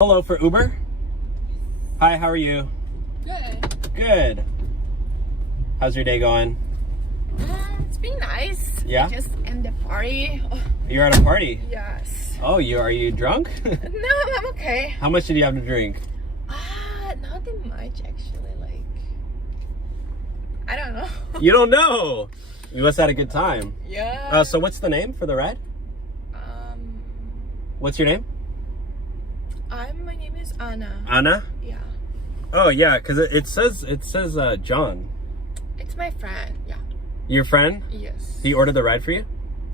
Hello for Uber. Hi, how are you? Good. Good. How's your day going? It's been nice. Yeah? I just ended the party. You're at a party? Yes. Oh, are you drunk? No, I'm okay. How much did you have to drink? Not that much actually. Like, I don't know. You don't know. You must have had a good time. Yeah. So what's the name for the ride? What's your name? My name is Anna. Anna? Yeah. Oh yeah, because it says John. It's my friend. Yeah. Your friend? Yes. He ordered the ride for you?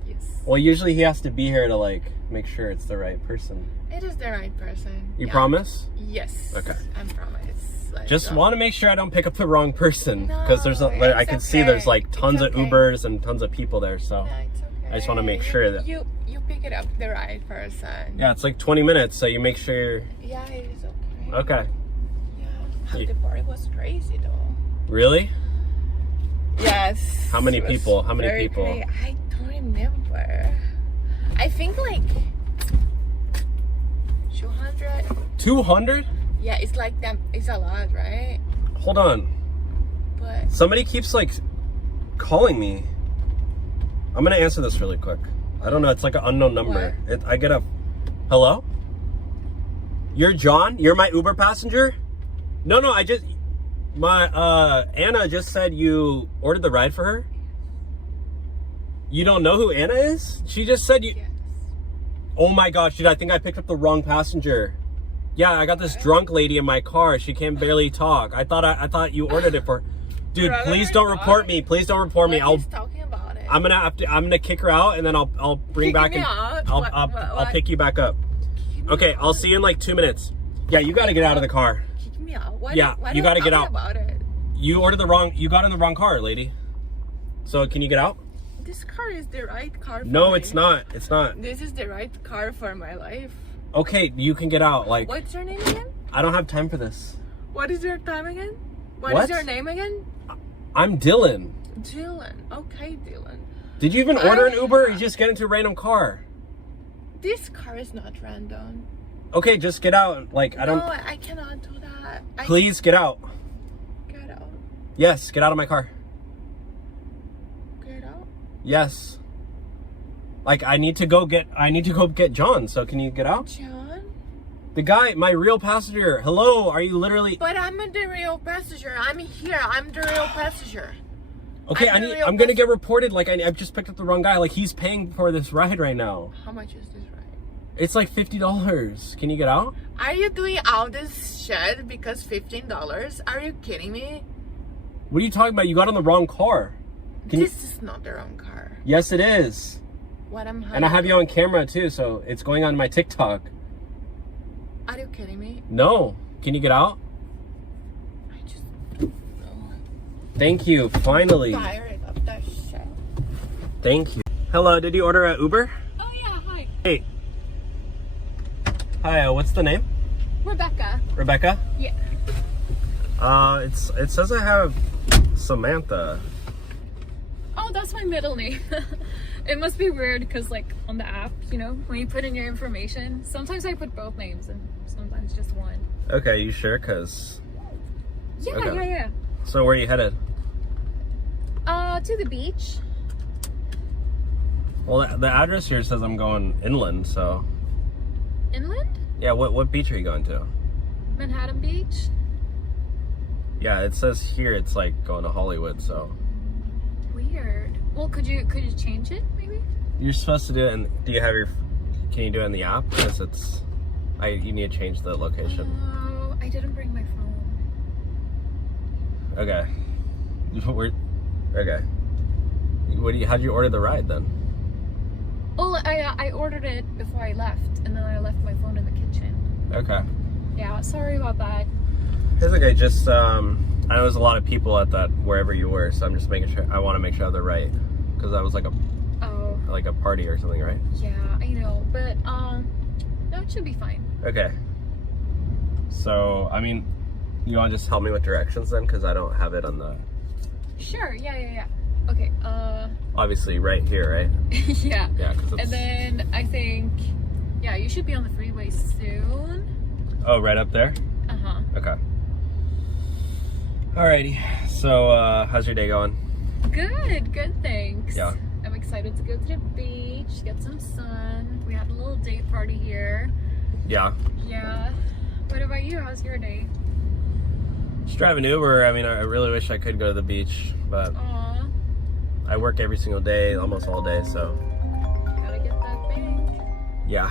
Yes. Well, usually he has to be here to like make sure it's the right person. It is the right person. You Yeah. promise? Yes. Okay. I promise. Like, Just want to make sure I don't pick up the wrong person, because No, I can see there's like tons It's of okay. Ubers and tons of people there. So No, it's okay. I just want to make sure that you pick it up the right person. yeah, it's like 20 minutes, so you make sure. Yeah, it is okay. Okay. Yeah. The party was crazy though. Really? Yes. How many it was people? How many very people? I don't remember. I think like 200. 200? Yeah, it's like that. It's a lot, right? Hold on. But Somebody keeps like calling me. I'm gonna answer this really quick. I don't know. It's like an unknown number. I get a hello. You're John? You're my Uber passenger? No, Anna just said you ordered the ride for her. You don't know who Anna is? She just said you. yes. Oh my gosh, dude! I think I picked up the wrong passenger. Yeah, I got this drunk lady in my car. She can barely talk. I thought you ordered it for. Dude, please don't report me. Please don't report me. He's talking about it. I'm gonna kick her out, and then I'll bring Kick back me and out? I'll pick you back up. Okay, I'll see you in like 2 minutes. Yeah, you gotta get out of the car. Kick me out. Why Yeah, why you don't gotta get tell me out. About it? You got in the wrong car, lady. So can you get out? This car is the right car for No, me. it's not. It's not. This is the right car for my life. Okay, you can get out. Like, What's your name again? I don't have time for this. What is your time again? What What? is your name again? I'm Dylan. Dylan. Okay, Dylan. Did you even order an Uber or you just get into a random car? This car is not random. Okay, just get out. Like, I don't. No, I cannot do that. Please get out. Get out. Yes, get out of my car. Get out. Yes. Like, I need to go get John. So can you get out? John? The guy, my real passenger. Hello, are you literally? But I'm the real passenger. I'm here. I'm the real passenger. Okay, I'm the real I'm gonna get reported. Like, I've just picked up the wrong guy. Like, he's paying for this ride right now. How much is this ride? It's like $50. Can you get out? Are you doing all this shit because $15? Are you kidding me? What are you talking about? You got on the wrong car. This is not the wrong car. Yes, it is. What am I? And I have you on camera too, so it's going on my TikTok. Are you kidding me? No. Can you get out? I just Thank you. Finally. tired of that shit. Thank you. Hello. Did you order an Uber? Oh yeah, hi. Hey. Hi. What's the name? Rebecca. Rebecca. Yeah. It says I have Samantha. Oh, that's my middle name. It must be weird because like on the app, you know, when you put in your information, sometimes I put both names and sometimes just one. Okay, you sure? Cause. Yeah, Okay. yeah. So where are you headed? To the beach. Well, the address here says I'm going inland, so. Inland? Yeah. What beach are you going to? Manhattan Beach. Yeah, it says here it's like going to Hollywood, so. Weird. Well, could you change it maybe? You're supposed to do it, and can you do it in the app? Because you need to change the location. Oh, I didn't bring my phone. Okay. Okay. How'd you order the ride then? Well, I ordered it before I left, and then I left my phone in the kitchen. Okay. Yeah, sorry about that. It's okay. Just I know there's a lot of people at that wherever you were, so I'm just making sure. I want to make sure they're right, because that was like a party or something, right? Yeah, I know, but no, it should be fine. Okay. So I mean, you want to just help me with directions then, because I don't have it on the. Sure. Yeah. Okay. Obviously, right here, right? Yeah. Yeah, because And then I think, yeah, you should be on the freeway soon. Oh, right up there? Uh-huh. Okay. Alrighty. So, how's your day going? Good, thanks. Yeah. I'm excited to go to the beach, get some sun. We had a little date party here. Yeah. Yeah. What about you? How's your day? Just driving Uber. I mean, I really wish I could go to the beach, but Aw, I work every single day, almost all day, so gotta get that bank. yeah.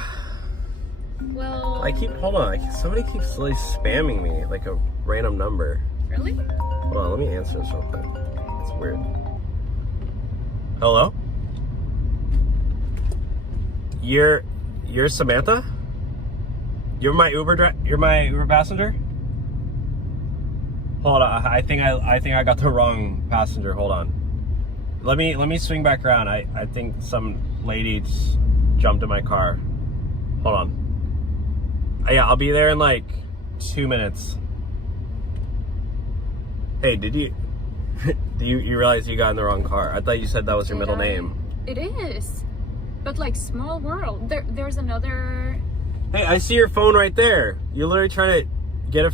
Well, Hold on, somebody keeps like spamming me, like a random number. really? Hold on, let me answer this real quick. It's weird. Hello? You're Samantha? You're my Uber passenger? Hold on, I think I got the wrong passenger. Hold on. Let me swing back around. I think some lady just jumped in my car. Hold on. Yeah, I'll be there in like 2 minutes. Hey, did you you realize you got in the wrong car? I thought you said that was your middle name. It is. But like, small world. There's another... Hey, I see your phone right there. You're literally trying to get a...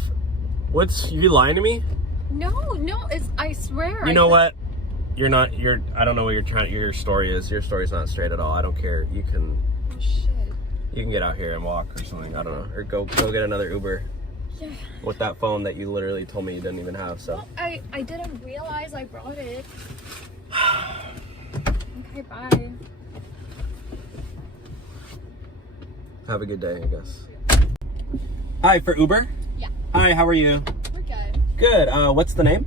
you lying to me? No, I swear. You know what? I don't know what your story is. Your story's not straight at all. I don't care. You can Oh, shit. get out here and walk or something. I don't know. Or go get another Uber. Yeah. With that phone that you literally told me you didn't even have, so. Well, I didn't realize I brought it. Okay, bye. Have a good day, I guess. Hi, for Uber? Yeah. Hi, how are you? We're good. Good. What's the name?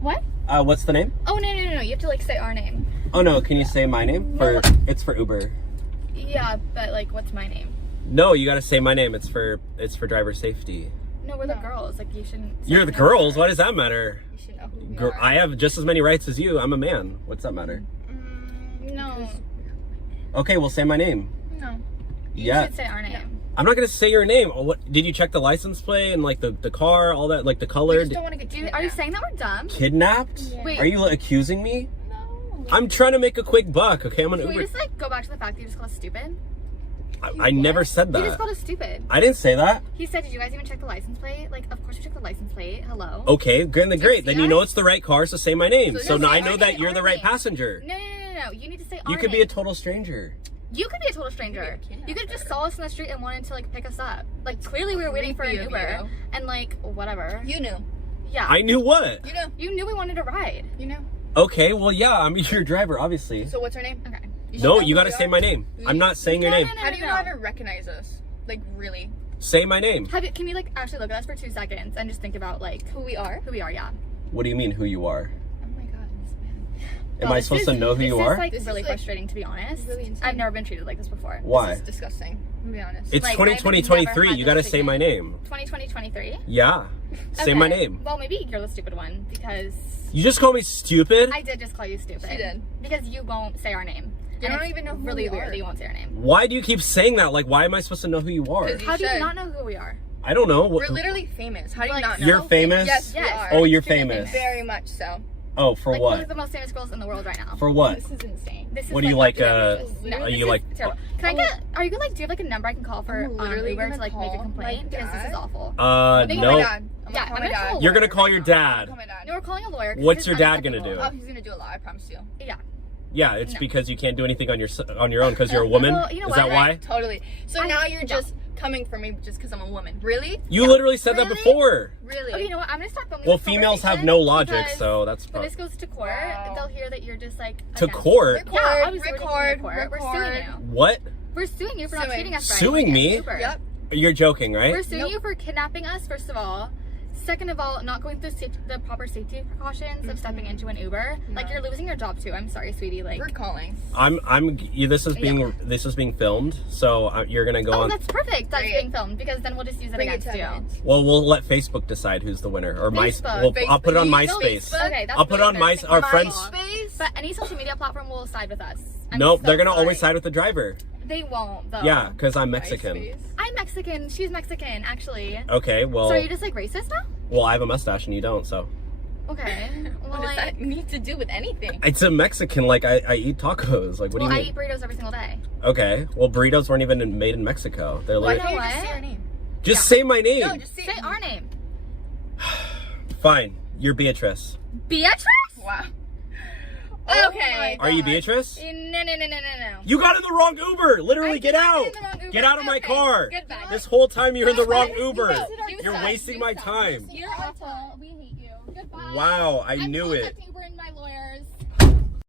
What? What's the name? Oh, no. You have to, like, say our name. Oh, no, can you say my name? No. It's for Uber. Yeah, but, like, what's my name? No, you gotta say my name. It's for driver safety. No, we're the girls. Like, you shouldn't... say You're the my girls? name. Why does that matter? You should know who we Girl, are. I have just as many rights as you. I'm a man. What's that matter? No. Okay, well, say my name. No. You Yeah. should say our name. I'm not gonna say your name. What did you check the license plate and like the car, all that, like the We color? just don't want to get Dude, are you saying that we're dumb? Kidnapped? Yeah. Wait. Are you accusing me? No. I'm trying to make a quick buck. Okay, I'm an Can we Uber. just, like, go back to the fact that you just called us stupid? I never said He just that. called us stupid. I didn't say that. He said, did you guys even check the license plate? Like, of course we checked the license plate. Hello? Okay, great. Then great. Then you see know us? it's the right car, so say my name. So now say I know our that name, you're the our right name. passenger. No. You need to say our You could be name. a total stranger. You could be a total stranger. You could have just saw us in the street and wanted to, like, pick us up. Like, clearly we were waiting for an Creepy of Uber. you. And, like, whatever. You knew. Yeah. I knew what? You knew we wanted a ride. You know. Okay, well, yeah, I'm your driver, obviously. So what's her name? Okay. No, should you know gotta who say we my are. name. I'm not saying your name. How do you not even recognize us? Like, really? Say my name. Can you, like, actually look at us for 2 seconds and just think about, like, Who we are? who we are, yeah. What do you mean who you are? Oh my god, this man. Am Well, I this supposed is- to know who you This are? is, like, This is, really like, frustrating, to be honest. really insane. I've never been treated like this before. Why? This is disgusting. To be honest. It's Like, 2020, I've never 23. had You gotta this say my again. name. 2023? Yeah. Say my name. Well, maybe you're the stupid one because You just call me stupid? I did just call you stupid. She did. Because you won't say our name. You And don't it's even know who really we weird are. that you won't say our name. Why do you keep saying that? Like, why am I supposed to know who you are? 'Cause you How do you should. not know who we are? I don't know. We're literally famous. How do you Like, not know? You're famous? Yes, we Yes. are. Oh, you're Extremely famous. Very much so. Oh, for Like, one of what? the most famous girls in the world right now. For what? This is insane. This is What do you like, No, are this you is like- terrible. Can I get? Are you gonna, like? Do you have like a number I can call for I'm literally Uber gonna to like make a call complaint? my Because this is dad. awful. Oh my No. god. I'm Yeah, gonna call I'm my gonna dad. call You're gonna Lord call your right now. dad. Call my dad. No, we're calling a lawyer. 'cause What's this your is dad gonna unacceptable. Oh, he's gonna do a lot. I promise you. Yeah. Yeah, it's No. because you can't do anything on your own because you're a woman. Well, you know Is that what? why? Totally. So I- now you're no. just coming for me just because I'm a woman. Really? You literally said that Really? before. Really? Okay, you know what? I'm gonna start filming. Well, this females have conversation no logic, because so that's when probably this goes to court, Wow. they'll hear that you're just like to against- court. Record, Yeah, obviously we're taking you to record, court. We're suing record. you. What? We're suing you for not Suing. treating us right. Suing me? Uber. Yep. You're joking, right? We're suing Nope. you for kidnapping us, first of all. Second of all, not going through the proper safety precautions of stepping into an Uber. Like, you're losing your job too. I'm sorry, sweetie. Like, We're calling. This is being filmed, so you're gonna go oh, on. that's perfect. That's Bring it. being filmed because then we'll just use it Bring it against to you. evidence. Well, we'll let Facebook decide who's the winner, or Facebook. I'll put it on Facebook. MySpace. Okay, that's I'll put it really on embarrassing. our My friends. fault. MySpace? But any social media platform will side with us. I'm Nope, so they're gonna sorry. always side with the driver. They won't, though. Yeah, because I'm Mexican. MySpace. I'm Mexican. She's Mexican, actually. Okay, well, So are you just like racist now? well, I have a mustache and you don't, so Okay. Well, What does like, that need to do with anything? it's a Mexican. Like I eat tacos. Like what well, do I you mean? eat burritos every single day. Okay, well, burritos weren't even made in Mexico. They're Why literally. know can't you just what? say your name? Just say my name. No, just Say our name. Fine. You're Beatrice. Beatrice? Wow. Oh Okay. Are you Beatrice? No. You got in the wrong Uber. Literally, I get did not out. get in the wrong Uber. Get out of my Okay, car. goodbye. This whole time you're in the wrong You Uber. suck. You're wasting my time. You're awful. We hate you. Goodbye. Wow, I I'm knew it. contacting Uber and my lawyers.